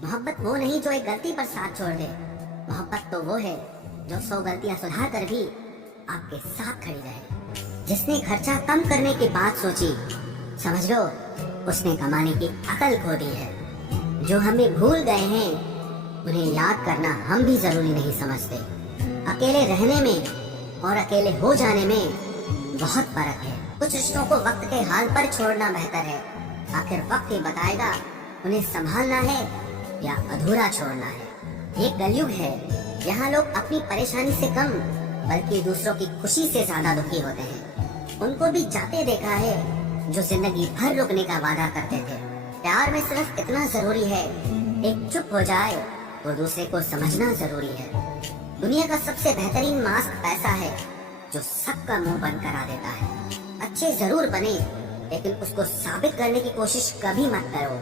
मोहब्बत वो नहीं जो एक गलती पर साथ छोड़ दे। मोहब्बत तो वो है जो 100 गलतियां सुधार कर भी आपके साथ खड़ी रहे। जिसने खर्चा कम करने की बात सोची, समझ लो उसने कमाने की अकल खो दी है। जो हमें भूल गए हैं उन्हें याद करना हम भी जरूरी नहीं समझते। अकेले रहने में और अकेले हो जाने में बहुत फर्क है। कुछ रिश्तों को वक्त के हाल पर छोड़ना बेहतर है। आखिर वक्त ही बताएगा उन्हें संभालना है या अधूरा छोड़ना है। एक कलयुग है यहाँ लोग अपनी परेशानी से कम बल्कि दूसरों की खुशी से ज्यादा दुखी होते हैं। उनको भी जाते देखा है जो जिंदगी भर रुकने का वादा करते थे। प्यार में सिर्फ इतना जरूरी है, एक चुप हो जाए तो दूसरे को समझना जरूरी है। दुनिया का सबसे बेहतरीन मास्क पैसा है जो सबका मुंह बंद करा देता है। अच्छे जरूर बने लेकिन उसको साबित करने की कोशिश कभी मत करो।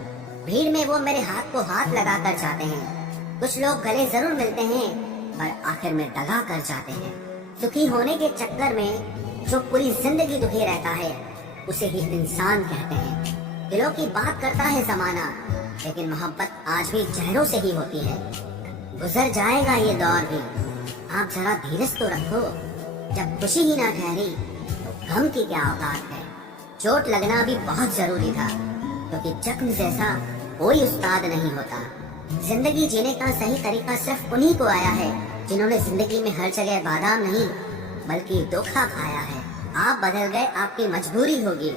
भीड़ में वो मेरे हाथ को हाथ लगा कर जाते हैं। कुछ लोग गले जरूर मिलते हैं पर आखिर में दगा कर जाते हैं। सुखी होने के चक्कर में जो पूरी जिंदगी दुखी रहता है उसे ही इंसान कहते हैं। दिलों की बात करता है जमाना लेकिन मोहब्बत आज भी चेहरों से ही होती है। गुजर जाएगा ये दौर भी, आप जरा धीरज तो रखो। जब खुशी ही ना ठहरी तो गम की क्या औकात है। चोट लगना भी बहुत जरूरी था क्योंकि जख्म जैसा कोई उस्ताद नहीं होता। जिंदगी जीने का सही तरीका सिर्फ उन्हीं को आया है जिन्होंने जिंदगी में हर जगह बादाम नहीं बल्कि धोखा खाया है। आप बदल गए, आपकी मजबूरी होगी,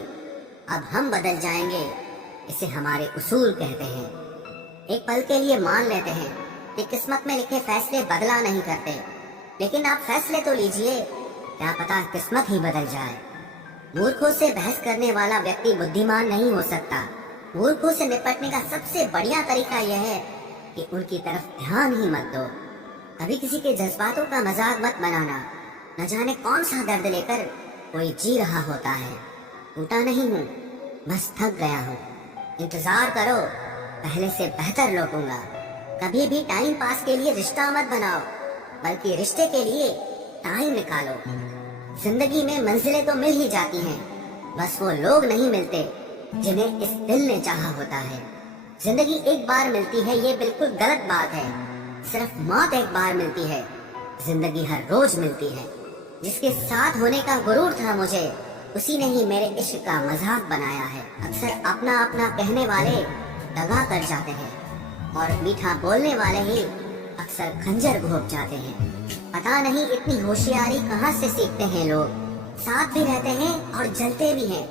अब हम बदल जाएंगे, इसे हमारे उसूल कहते हैं। एक पल के लिए मान लेते हैं कि किस्मत में लिखे फैसले बदला नहीं करते, लेकिन आप फैसले तो लीजिए, क्या पता किस्मत ही बदल जाए। मूर्खों से बहस करने वाला व्यक्ति बुद्धिमान नहीं हो सकता। मूर्खों से निपटने का सबसे बढ़िया तरीका यह है कि उनकी तरफ ध्यान ही मत दो। कभी किसी के जज्बातों का मजाक मत बनाना। न जाने कौन सा दर्द लेकर कोई जी रहा होता है। टूटा नहीं हूँ, बस थक गया हूँ। इंतजार करो, पहले से बेहतर लौटूंगा। कभी भी टाइम पास के लिए रिश्ता मत बनाओ बल्कि रिश्ते के लिए टाइम निकालो। जिंदगी में मंजिलें तो मिल ही जाती हैं, बस वो लोग नहीं मिलते जिन्हें इस दिल ने चाहा होता है। जिंदगी एक बार मिलती है ये बिल्कुल गलत बात है। सिर्फ मौत एक बार मिलती है, जिंदगी हर रोज मिलती है। जिसके साथ होने का गुरूर था मुझे, उसी ने ही मेरे इश्क का मजाक बनाया है। अक्सर अपना अपना कहने वाले दगा कर जाते हैं और मीठा बोलने वाले ही अक्सर खंजर घोंप जाते हैं। पता नहीं इतनी होशियारी कहाँ से सीखते हैं लोग। साथ भी रहते हैं और जलते भी हैं,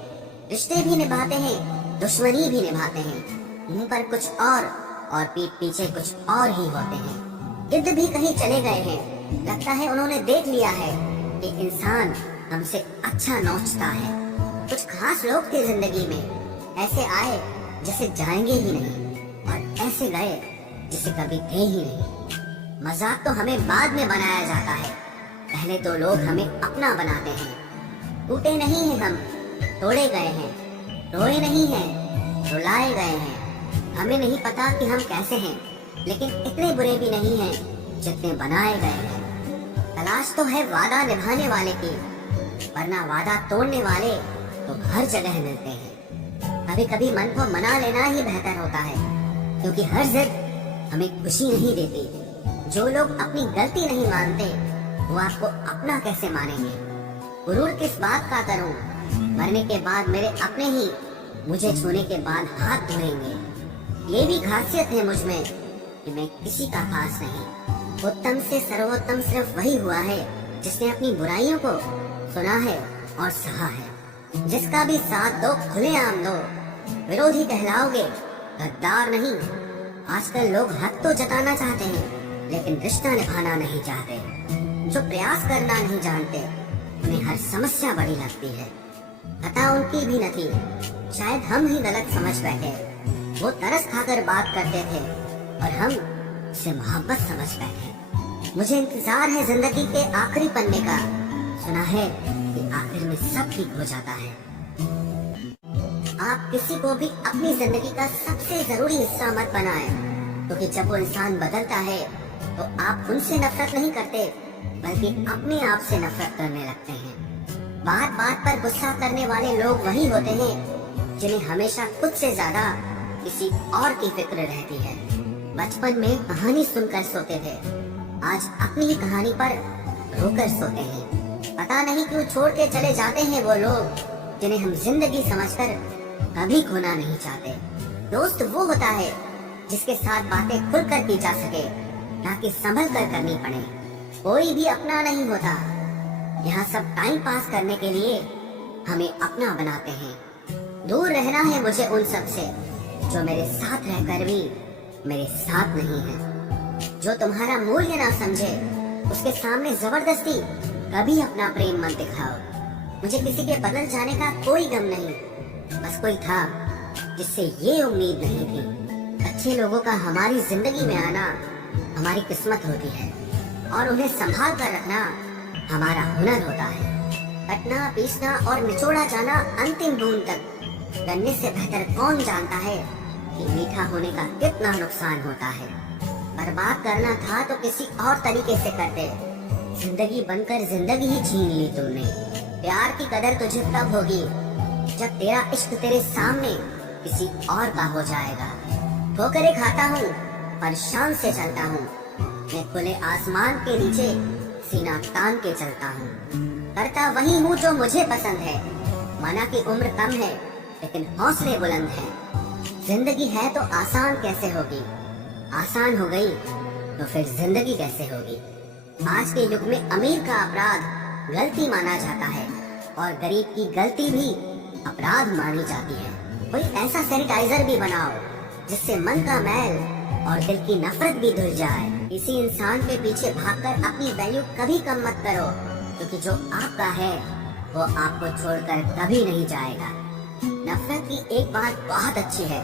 रिश्ते भी निभाते हैं, दुश्मनी भी निभाते हैं। मुंह पर कुछ और पीठ पीछे कुछ और ही होते हैं। गिद्ध भी कहीं चले गए हैं, लगता है उन्होंने देख लिया है कि इंसान हमसे अच्छा नोचता है। कुछ खास लोग थे जिंदगी में, ऐसे आए जैसे जाएंगे ही नहीं और ऐसे गए जिसे कभी थे ही नहीं। मजाक तो हमें बाद में बनाया जाता है, पहले तो लोग हमें अपना बनाते हैं। टूटे नहीं हैं हम, तोड़े गए हैं। रोए नहीं हैं, रुलाए गए हैं। हमें नहीं पता कि हम कैसे हैं, लेकिन इतने बुरे भी नहीं हैं जितने बनाए गए हैं। तलाश तो है वादा निभाने वाले की, वरना वादा तोड़ने वाले तो हर जगह मिलते हैं। कभी कभी मन को मना लेना ही बेहतर होता है, क्योंकि हर जिद हमें खुशी नहीं देती। जो लोग अपनी गलती नहीं मानते वो आपको अपना कैसे मानेंगे। गुरूर किस बात का करूं, मरने के बाद मेरे अपने ही मुझे छूने के बाद हाथ धोएंगे। ये भी खासियत है मुझ में कि मैं किसी का खास नहीं। उत्तम से सर्वोत्तम सिर्फ वही हुआ है जिसने अपनी बुराइयों को सुना है और सहा है। जिसका भी साथ दो खुलेआम दो, विरोधी कहलाओगे, गद्दार नहीं। आजकल लोग हक तो जताना चाहते हैं लेकिन रिश्ता निभाना नहीं चाहते। जो प्रयास करना नहीं जानते उन्हें हर समस्या बड़ी लगती है। खता उनकी भी न थी, शायद हम ही गलत समझ बैठे। वो तरस खाकर बात करते थे और हम उसे मोहब्बत समझ बैठे। मुझे इंतजार है जिंदगी के आखिरी पन्ने का। सुना है कि आखिर में सब ठीक हो जाता है। आप किसी को भी अपनी जिंदगी का सबसे जरूरी हिस्सा मत बनाएं, क्योंकि जब वो इंसान बदलता है तो आप उनसे नफरत नहीं करते बल्कि अपने आप से नफरत करने लगते हैं। बात बात पर गुस्सा करने वाले लोग वही होते हैं जिन्हें हमेशा खुद से ज्यादा किसी और की फिक्र रहती है। बचपन में कहानी सुनकर सोते थे, आज अपनी ही कहानी पर रोकर सोते हैं। पता नहीं क्यों छोड़ के चले जाते हैं वो लोग जिन्हें हम जिंदगी समझकर कभी खोना नहीं चाहते। दोस्त वो होता है जिसके साथ बातें खुलकर की जा सके, ना कि संभल कर करनी पड़े। कोई भी अपना नहीं होता, यहाँ सब टाइम पास करने के लिए हमें अपना बनाते हैं। दूर रहना है मुझे उन सब से जो मेरे साथ रहकर भी मेरे साथ नहीं है। जो तुम्हारा मूल्य ना समझे उसके सामने जबरदस्ती कभी अपना प्रेम मत दिखाओ। मुझे किसी के बदल जाने का कोई गम नहीं, बस कोई था जिससे ये उम्मीद नहीं थी। अच्छे लोगों का हमारी जिंदगी में आना हमारी किस्मत होती है और उन्हें संभाल कर रखना हमारा हुनर होता है। कटना, पीसना और निचोड़ा जाना अंतिम बूंद तक करने से बेहतर कौन जानता है कि मीठा होने का कितना नुकसान होता है। बर्बाद करना था तो किसी और तरीके से करते। जिंदगी बनकर जिंदगी ही छीन ली तुमने। प्यार की कदर तुझे तब होगी जब तेरा इश्क तेरे सामने किसी और का हो जाएगा। ठोकरें खाता हूँ पर शान से चलता हूँ। मैं खुले आसमान के नीचे सीना तान के चलता हूँ। करता वही हूँ जो मुझे पसंद है। माना कि उम्र कम है लेकिन हौसले बुलंद हैं। जिंदगी है तो आसान कैसे होगी, आसान हो गई तो फिर जिंदगी कैसे होगी। आज के युग में अमीर का अपराध गलती माना जाता है और गरीब की गलती भी अपराध मानी जाती है। कोई ऐसा सैनिटाइजर भी बनाओ जिससे मन का मैल और दिल की नफरत भी धुल जाए। किसी इंसान के पीछे भागकर अपनी वैल्यू कभी कम मत करो, क्योंकि जो आपका है वो आपको छोड़कर कभी नहीं जाएगा। नफरत की एक बात बहुत अच्छी है,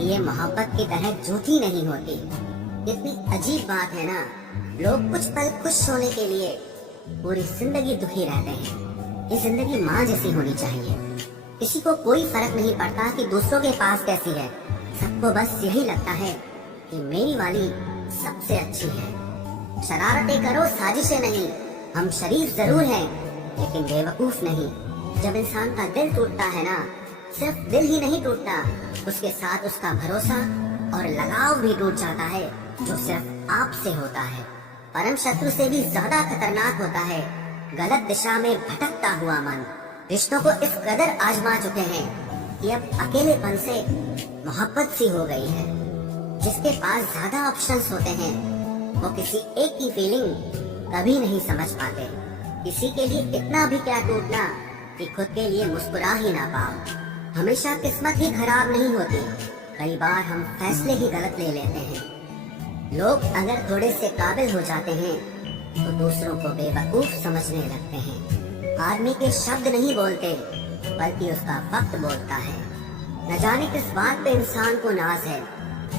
ये मोहब्बत की तरह झूठी नहीं होती। इतनी अजीब बात है ना, लोग कुछ पल खुश होने के लिए पूरी जिंदगी दुखी रहते हैं। ये जिंदगी माँ जैसी होनी चाहिए। किसी को कोई फर्क नहीं पड़ता कि दूसरों के पास कैसी है। सबको बस यही लगता है कि मेरी वाली सबसे अच्छी है। शरारतें करो, साजिशें नहीं। हम शरीफ जरूर हैं लेकिन बेवकूफ नहीं। जब इंसान का दिल टूटता है ना, सिर्फ दिल ही नहीं टूटता, उसके साथ उसका भरोसा और लगाव भी टूट जाता है, जो सिर्फ आपसे होता है। परम शत्रु से भी ज्यादा खतरनाक होता है गलत दिशा में भटकता हुआ मन। रिश्तों को इस कदर आजमा चुके हैं कि अब अकेलेपन से मोहब्बत सी हो गई है। जिसके पास ज्यादा ऑप्शंस होते हैं वो किसी एक की फीलिंग कभी नहीं समझ पाते। किसी के लिए इतना भी क्या टूटना कि खुद के लिए मुस्कुरा ही ना पाओ। हमेशा किस्मत ही खराब नहीं होती, कई बार हम फैसले ही गलत ले लेते हैं। लोग अगर थोड़े से काबिल हो जाते हैं तो दूसरों को बेवकूफ समझने लगते हैं। आदमी के शब्द नहीं बोलते बल्कि उसका वक्त बोलता है। न जाने किस बात पे इंसान को नाज है,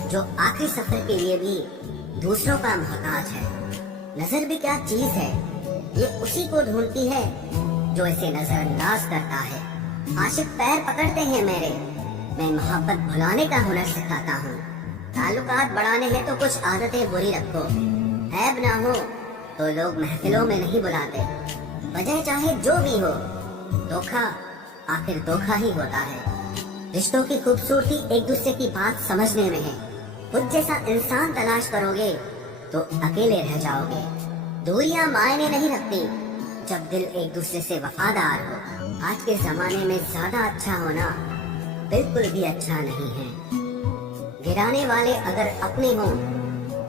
जो आखिरी सफर के लिए भी दूसरों का मोहताज है। नजर भी क्या चीज है, ये उसी को ढूंढती है जो इसे नजरअंदाज करता है। आशिक पैर पकड़ते हैं मेरे, मैं मोहब्बत भुलाने का हुनर सिखाता हूँ। ताल्लुकात बढ़ाने हैं तो कुछ आदतें बुरी रखो। ऐब ना हो तो लोग महफिलों में नहीं बुलाते। वजह चाहे जो भी हो, धोखा आखिर धोखा ही होता है। रिश्तों की खूबसूरती एक दूसरे की बात समझने में है। खुद जैसा इंसान तलाश करोगे तो अकेले रह जाओगे। दूरियां मायने नहीं रखती जब दिल एक दूसरे से वफादार हो। आज के जमाने में ज्यादा अच्छा होना बिल्कुल भी अच्छा नहीं है। गिराने वाले अगर अपने हों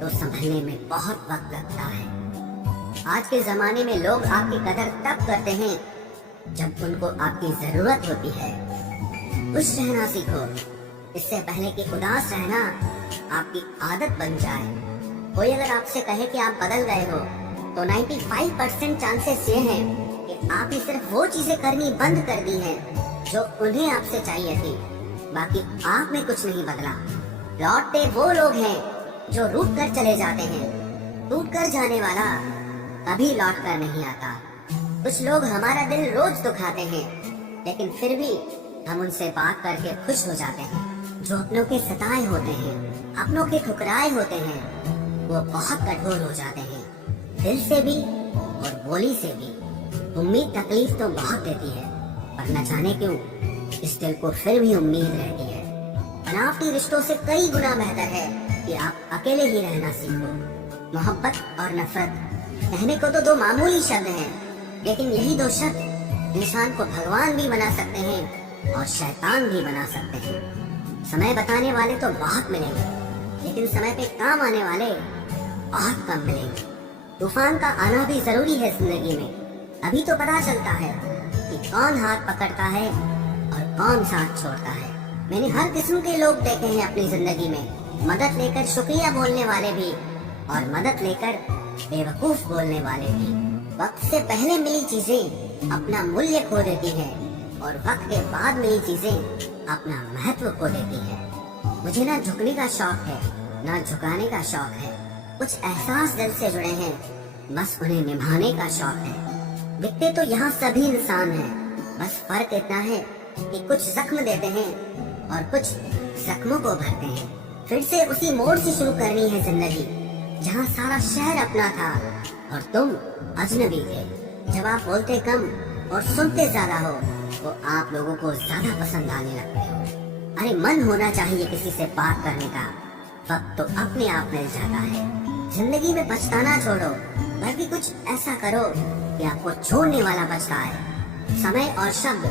तो संभलने में बहुत वक्त लगता है। आज के जमाने में लोग आपकी कदर तब करते हैं जब उनको आपकी जरूरत होती है। खुश रहना सीखो, इससे पहले कि उदास रहना आपकी आदत बन जाए। कोई अगर आपसे कहे कि आप बदल गए हो तो 95% चांसेस ये हैं कि आपने सिर्फ वो चीजें करनी बंद कर दी हैं जो उन्हें आपसे चाहिए थी। बाकी आप में कुछ नहीं बदला। लौटते वो लोग हैं जो रूठ कर चले जाते हैं। टूट कर जाने वाला कभी लौट कर नहीं आता। कुछ लोग हमारा दिल रोज दुखाते हैं लेकिन फिर भी हम उनसे बात करके खुश हो जाते हैं। जो अपनों के सताए होते हैं, अपनों के ठुकराए होते हैं, वो बहुत कठोर हो जाते हैं, दिल से भी और बोली से भी। उम्मीद तकलीफ तो बहुत देती है, पर न जाने क्यों इस दिल को फिर भी उम्मीद रहती है। बनावटी रिश्तों से कई गुना बेहतर है कि आप अकेले ही रहना सीखो। मोहब्बत और नफरत कहने को तो दो मामूली शब्द हैं, लेकिन यही दो शब्द इंसान को भगवान भी बना सकते हैं और शैतान भी बना सकते हैं। समय बताने वाले तो बहुत मिलेंगे, लेकिन समय पे काम आने वाले बहुत कम मिलेंगे। तूफान का आना भी जरूरी है जिंदगी में, अभी तो पता चलता है कि कौन हाथ पकड़ता है और कौन साथ छोड़ता है। मैंने हर किस्म के लोग देखे हैं अपनी जिंदगी में, मदद लेकर शुक्रिया बोलने वाले भी और मदद लेकर बेवकूफ बोलने वाले भी। वक्त से पहले मिली चीजें अपना मूल्य खो देती है और वक्त के बाद मिली चीजें अपना महत्व खो देती है। मुझे ना झुकने का शौक है ना झुकाने का शौक है। कुछ एहसास दिल से जुड़े हैं, बस उन्हें निभाने का शौक है। दिखते तो यहाँ सभी इंसान हैं, बस फर्क इतना है कि कुछ जख्म देते हैं और कुछ जख्मों को भरते हैं। फिर से उसी मोड़ से शुरू करनी है जिंदगी, जहाँ सारा शहर अपना था और तुम अजनबी थे। जब आप बोलते कम और सुनते ज्यादा हो, वो आप लोगों को ज्यादा पसंद आने लगते हो। अरे मन होना चाहिए किसी से बात करने का, वक्त तो अपने आप मिल जाता है। जिंदगी में पछताना छोड़ो, बल्कि कुछ ऐसा करो कि आपको छोड़ने वाला पछताए। समय और शब्द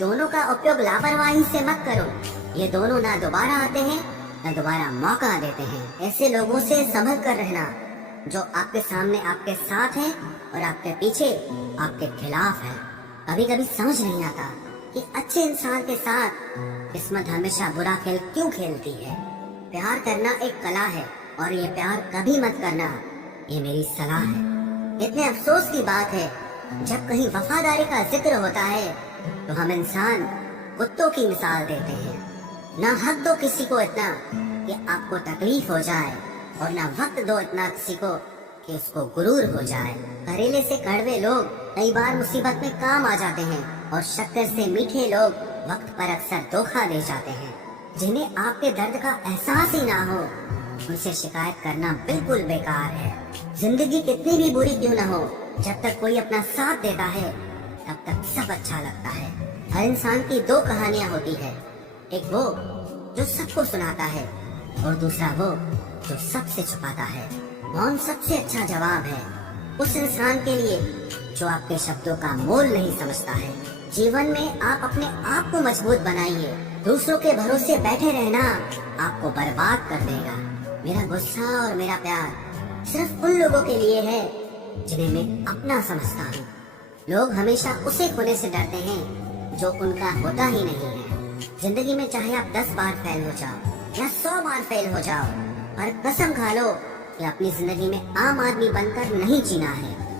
दोनों का उपयोग लापरवाही से मत करो, ये दोनों ना दोबारा आते हैं न दोबारा मौका देते हैं। ऐसे लोगों से संभल कर रहना जो आपके सामने आपके साथ हैं और आपके पीछे आपके खिलाफ है। कभी कभी समझ नहीं आता कि अच्छे इंसान के साथ किस्मत हमेशा बुरा खेल क्यों खेलती है। प्यार करना एक कला है और ये प्यार कभी मत करना, ये मेरी सलाह है। इतने अफसोस की बात है, जब कहीं वफादारी का जिक्र होता है तो हम इंसान कुत्तों की मिसाल देते हैं। ना हक दो किसी को इतना कि आपको तकलीफ हो जाए और ना वक्त दो इतना किसी को कि उसको गुरूर हो जाए। करेले से कड़वे लोग कई बार मुसीबत में काम आ जाते हैं और शक्कर से मीठे लोग वक्त पर अक्सर धोखा दे जाते हैं। जिन्हें आपके दर्द का एहसास ही ना हो, उनसे शिकायत करना बिल्कुल बेकार है। जिंदगी कितनी भी बुरी क्यों ना हो, जब तक कोई अपना साथ देता है तब तक सब अच्छा लगता है। हर इंसान की दो कहानियां होती है, एक वो जो सबको सुनाता है और दूसरा वो जो सबसे छुपाता है। मौन सबसे अच्छा जवाब है उस इंसान के लिए जो आपके शब्दों का मोल नहीं समझता है। जीवन में आप अपने आप को मजबूत बनाइए, दूसरों के भरोसे बैठे रहना आपको बर्बाद कर देगा। मेरा गुस्सा और मेरा प्यार सिर्फ उन लोगों के लिए है जिन्हें मैं अपना समझता हूँ। लोग हमेशा उसे खोने से डरते हैं जो उनका होता ही नहीं है। जिंदगी में चाहे आप 10 बार फेल हो जाओ या 100 बार फेल हो जाओ, पर कसम खा लो कि अपनी जिंदगी में आम आदमी बनकर नहीं जीना है।